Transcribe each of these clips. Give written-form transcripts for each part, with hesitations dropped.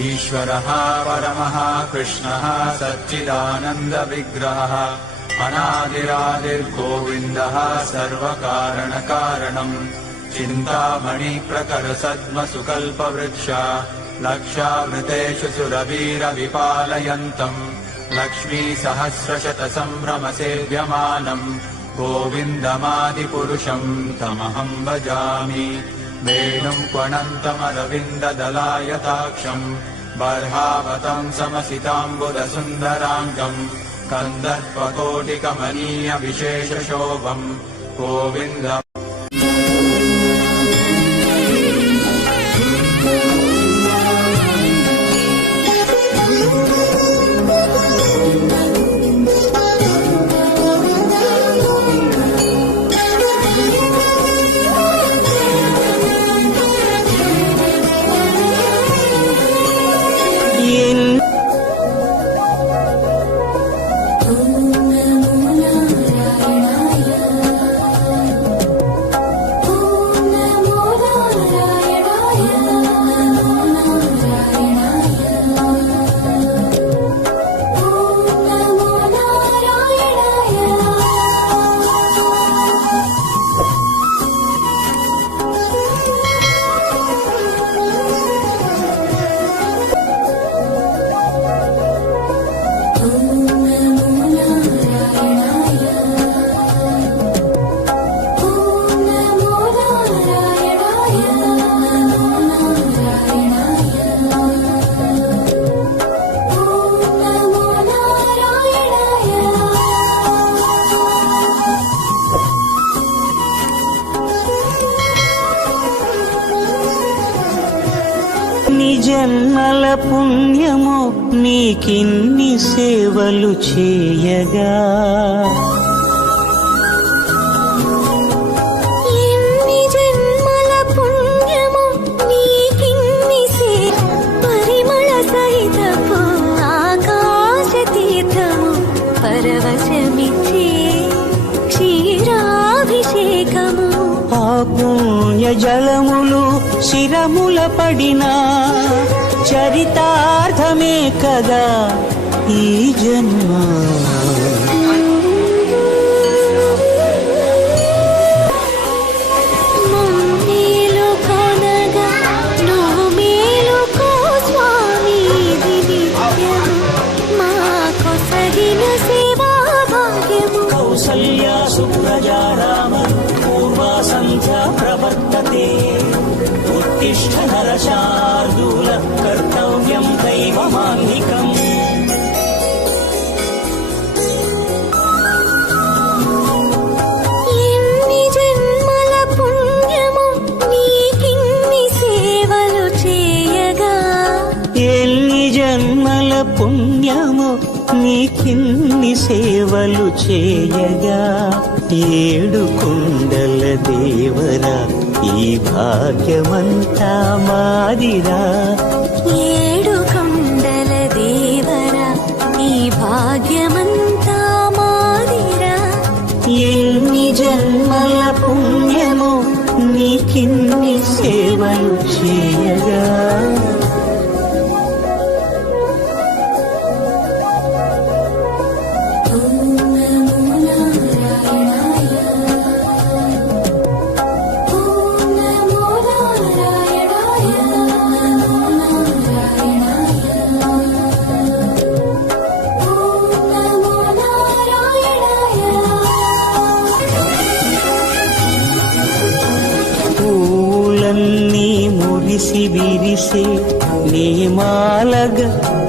ईश्वरः परमः कृष्णः सच्चिदानन्दविग्रहः अनादिरादिर्गोविन्दः सर्वकारणकारणम् चिन्तामणिप्रकरसद्मसुकल्पवृक्ष लक्षावृतेषु सुरवीरविपालयन्तम् लक्ष्मीसहस्रशतसम्भ्रमसेव्यमानम् गोविन्दमादिपुरुषम् तमहम् भजामि। वेणुम् क्वणन्तमरविन्ददलायताक्षम् बर्हावतम् समसिताम्बुदसुन्दराङ्गम् कन्दर्पकोटिकमनीयविशेषशोभम् गोविन्द। జన్మల పుణ్యము నీకిన్ని సేవలు చేయగా ఎన్ని జన్మల పుణ్యము నీకిన్ని పరిమళ సహితపు ఆకాశ తీర్థము పరవశమిచ్చే క్షీరాభిషేకము ఆ పుణ్య జలములు శిరముల పడినా చరితార్థమే కదా ఈ జన్మ। కౌసల్యా సుప్రజా రామ పూర్వా సంధ్యా ప్రవర్తతే उत्तिष्ठ नरशार्दूल कर्तव्यं दैवमान्निकम्। ఎన్ని జన్మల పుణ్యము నీకిన్ని సేవలు చేయగా ఎన్ని జన్మల పుణ్యము నీకిన్ని సేవలు చేయగా ఏడు కుండల దేవరా ఈ భాగ్యమంతా మాదిరా ఏడు కొండల దేవరా ఈ భాగ్యమంతా మాదిరా ఎన్ని జన్మల పుణ్యము నీకిన్ని సేవలు చేయగా మురిసి విరిసే నీమాలగ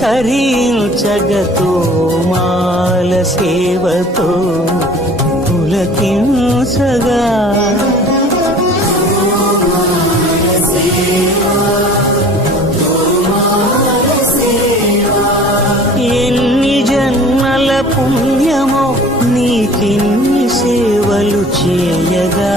తరించగతో మాల సేవతో పులకించగా ఎన్ని జన్మల పుణ్యమో నీకిన్ని సేవలు చేయగా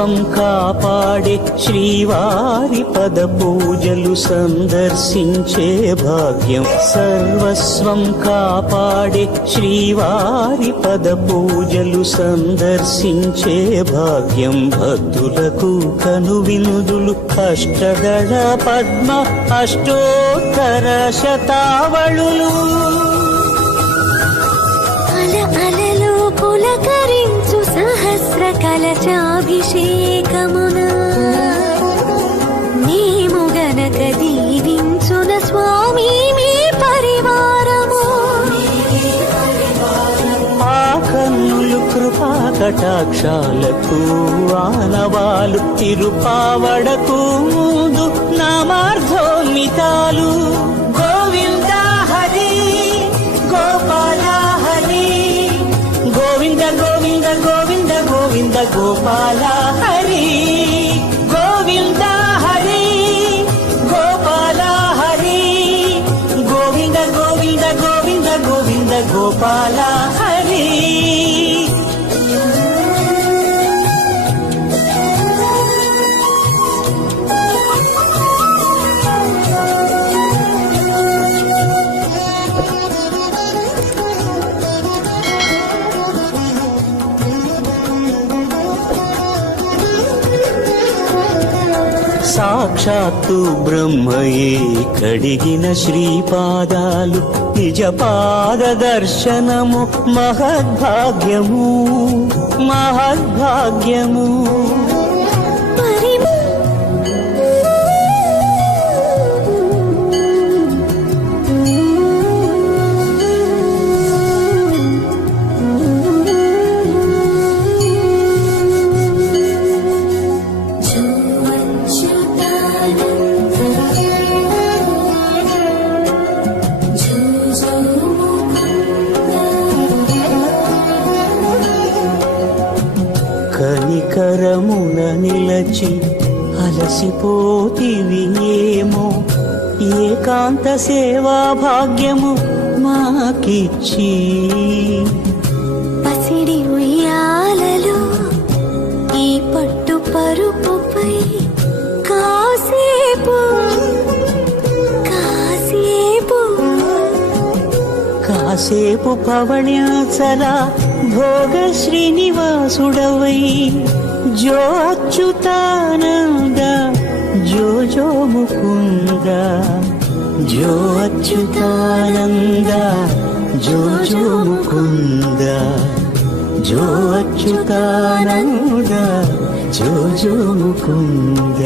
సర్వస్వం కాపాడే శ్రీవారి పద పూజలు సందర్శించే భాగ్యం. సర్వస్వం కాపాడే శ్రీవారి పద పూజలు సందర్శించే భాగ్యం. భక్తులకు కనువినుదులు అష్టదళ పద్మ అష్టోత్తర శతావళులు. అల అలలో పులకరించు సహస్ర కలశాభిషేకమున మేము గనక దీవించున స్వామి మీ పరివారము. ఆ కన్నులు కృపా కటాక్షాలకు ఆనవాలు తిరుపావడకు ముందు నామార్థోన్మితాలు. గోవింద హరి గోపాల హరి గోవింద గోవింద గోవింద గోవింద గోపాల హరి గోవింద హరి గోపాల హరి గోవింద గోవింద గోవింద గోవింద గోపాల హరి. సాక్షాత్తు బ్రహ్మయే కడిగిన శ్రీపాదాలు నిజ పాద దర్శనము మహద్భాగ్యము మహద్భాగ్యము. కనికరమున నిలచి అలసిపోతివి ఏమో ఏకాంత సేవా భాగ్యము మాకిచ్చి. పసిడి ఉయ్యాలలో ఈ పట్టు పరుపుపై కాసేపు కాసేపు కాసేపు పవణ్యాచల భోగ శ్రీనివాసుడవై జో అచ్యుతానంద జో జో ముకుంద జో అచ్యుతానంద జో జో ముకుంద జో అచ్యుతానంద జో జో ముకుంద.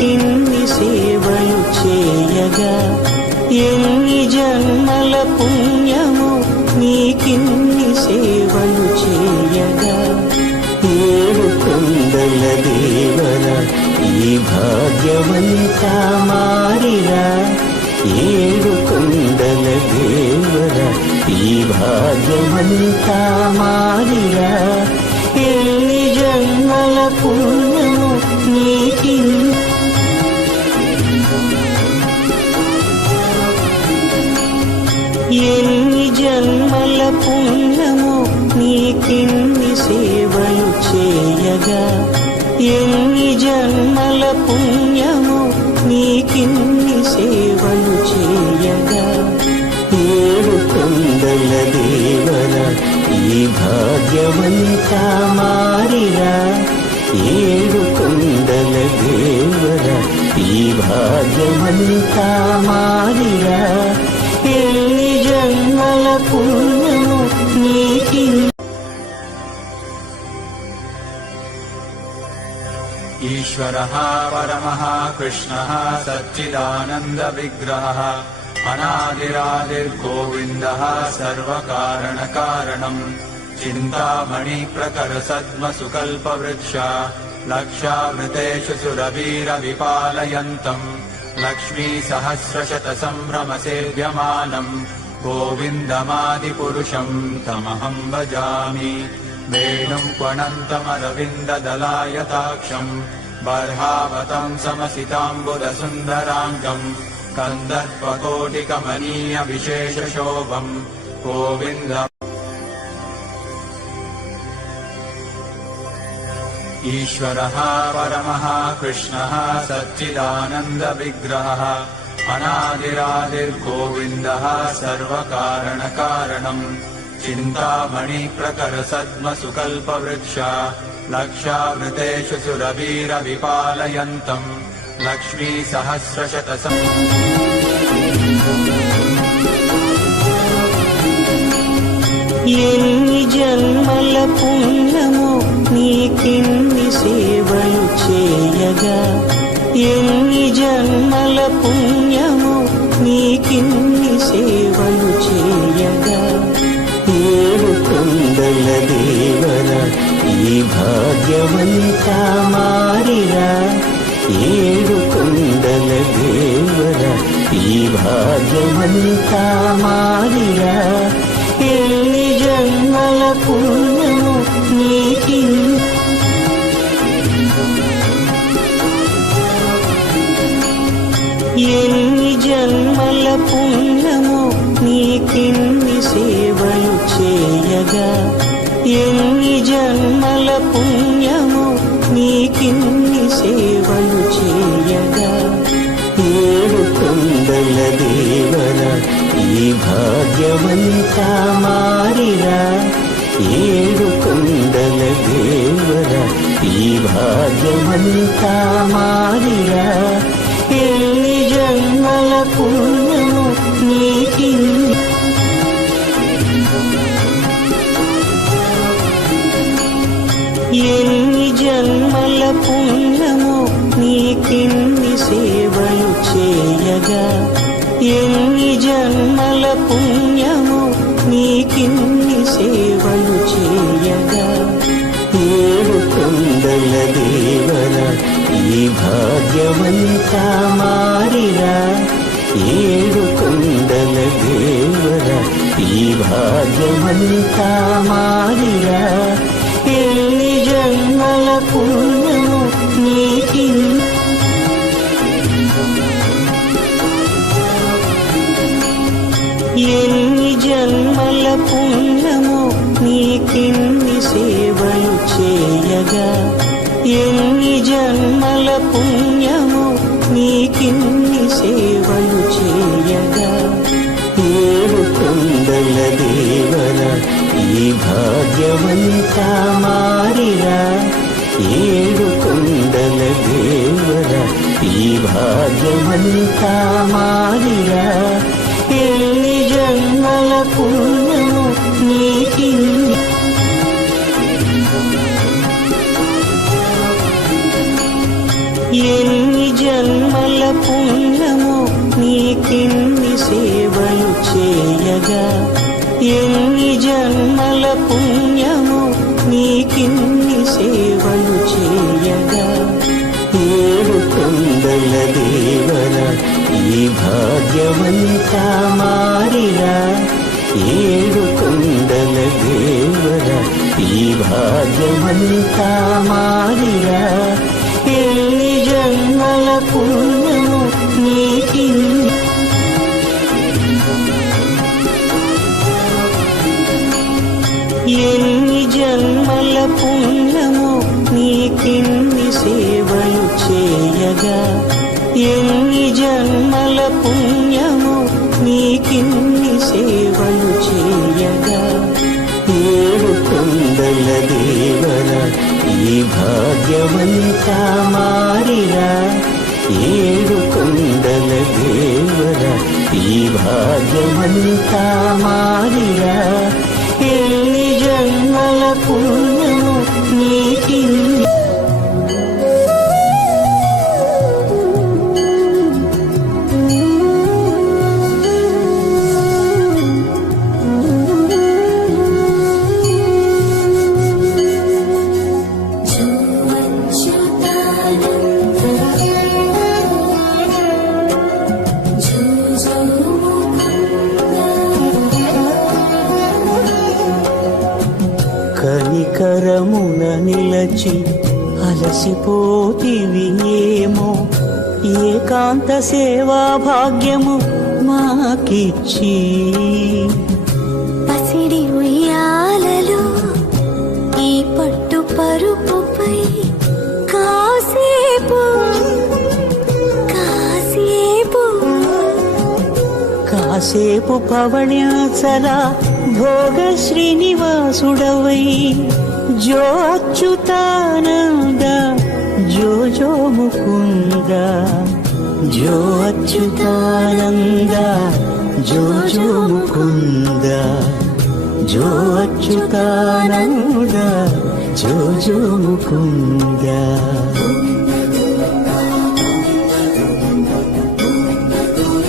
నీకిన్ని సేవలు చేయగా ఎన్ని జన్మల పుణ్యము నీకిన్ని సేవలు చేయగా ఏడు కొండల దేవర ఈ భాగ్యమంతా మారిరా ఏడు కొండల దేవర ఈ భాగ్యమంతా మారిరా ఎన్ని జన్మల పుణ్యము నీకిన్ని ఎన్ని జన్మల పుణ్యము నీకిన్ని సేవలు చేయగా ఎన్ని జన్మల పుణ్యము నీకిన్ని సేవలు చేయగా ఏడు కొండల దేవర ఈ భాగ్యమంతా మారిరా ఏడు కొండల దేవర ఈ భాగ్యమంతా మారిరా ఎన్ని జన్మల పుణ్యము నీకిన్ని ईश्वरः परमः कृष्णः सच्चिदानन्दविग्रहः अनादिरादिर्गोविन्दः सर्वकारणकारणम् चिन्तामणिप्रकरसद्मसुकल्पवृक्ष लक्षावृतेषु सुरवीरविपालयन्तम् लक्ष्मीसहस्रशतसम्भ्रमसेव्यमानम् गोविन्दमादिपुरुषम् तमहम् भजामि वेणुम् क्वणन्तमरविन्ददलायताक्षम् बर्हावतम् समसिताम्बुदसुन्दराङ्गम् कन्दर्पकोटिकमनीयविशेषशोभम् गोविन्द ईश्वरः परमः कृष्णः सच्चिदानन्दविग्रहः अनादिरादिर्गोविन्दः सर्वकारणकारणम् चिन्तामणिप्रकरसद्मसुकल्पवृक्ष लक्षावृतेषु सुरवीरविपालयन्तम् लक्ष्मीसहस्रशतसम् ఎన్ని జన్మల పుణ్యము నీకిన్ని సేవలు చేయగా ఎన్ని జన్మల పుణ్యము నీకిన్ని సేవలు చేయగా ఏడు కొండల దేవర ఈ భాగ్యమంతా మారిరా ఏడు కొండల దేవర ఈ భాగ్యమంతా మారిరా ఎన్ని జన్మల పుణ్యము నీకిన్ని ఎన్ని జన్మల పుణ్యము నీకిన్ని సేవలు చేయగా ఎన్ని జన్మల పుణ్యము నీకిన్ని సేవలు చేయగా ఏడు కొండల దేవర ఈ భాగ్యమంతా మారిరా ఏడు కొండల దేవర ఈ భాగ్యమంతా మారిరా ఎన్ని జన్మల పుణ్యము నీకిన్ని ఎన్ని జన్మల పుణ్యము నీకిన్ని సేవలు చేయగా ఎన్ని జన్మల పుణ్యము నీకిన్ని సేవలు చేయగా ఏడు కొండల దేవర ఈ భాగ్యమంతా మారిరా ఏడు కొండల దేవర ఈ భాగ్యమంతా మారిరా ఎన్ని జన్మల పుణ్యము నీకిన్ని ఎన్ని జన్మల పుణ్యము నీకిన్ని సేవలు చేయగా ఎన్ని జన్మల పుణ్యము నీకిన్ని సేవలు చేయగా ఏడు కొండల దేవర ఈ భాగ్యమంతా మారిరా ఏడు కొండల దేవర ఈ భాగ్యమంతా మారిరా ఎన్ని జన్మల పుణ్యము నీకిన్ని ఎన్ని పుణ్యము నీకిన్ని సేవలు చేయగా ఏడు కొండల దేవర ఈ భాగ్యమంతా మారిరా ఏడు కొండల దేవర ఈ భాగ్యమంతా మారిరా ఎన్ని జన్మల పుణ్యము నీకిన్ని ఎన్ని జన్మల పుణ్యము నీకిన్ని సేవలు చేయగా ఎన్ని జన్మల పుణ్యము నీకిన్ని సేవలు చేయగా ఏడు కొండల దేవర ఈ భాగ్యమంతా మారిరా ఏడు కొండల దేవర ఈ భాగ్యమంతా మారిరా ఎన్ని జన్మల పుణ్యము నీకిన్ని కనికరమున నిలచి అలసిపోతివి ఏమో ఏకాంత సేవా భాగ్యము మాకిచ్చి పసిడి ఉయ్యాలలో ఈ పట్టు పరుపుపై కాసేపు కాసేపు కాసేపు పవణ్యాచల భోగ శ్రీనివాసుడవై జో అచ్యుతానంద జో జో ముకుంద జో అచ్యుతానంద జో జో ముకుంద జో అచ్యుతానంద జో జో ముకుంద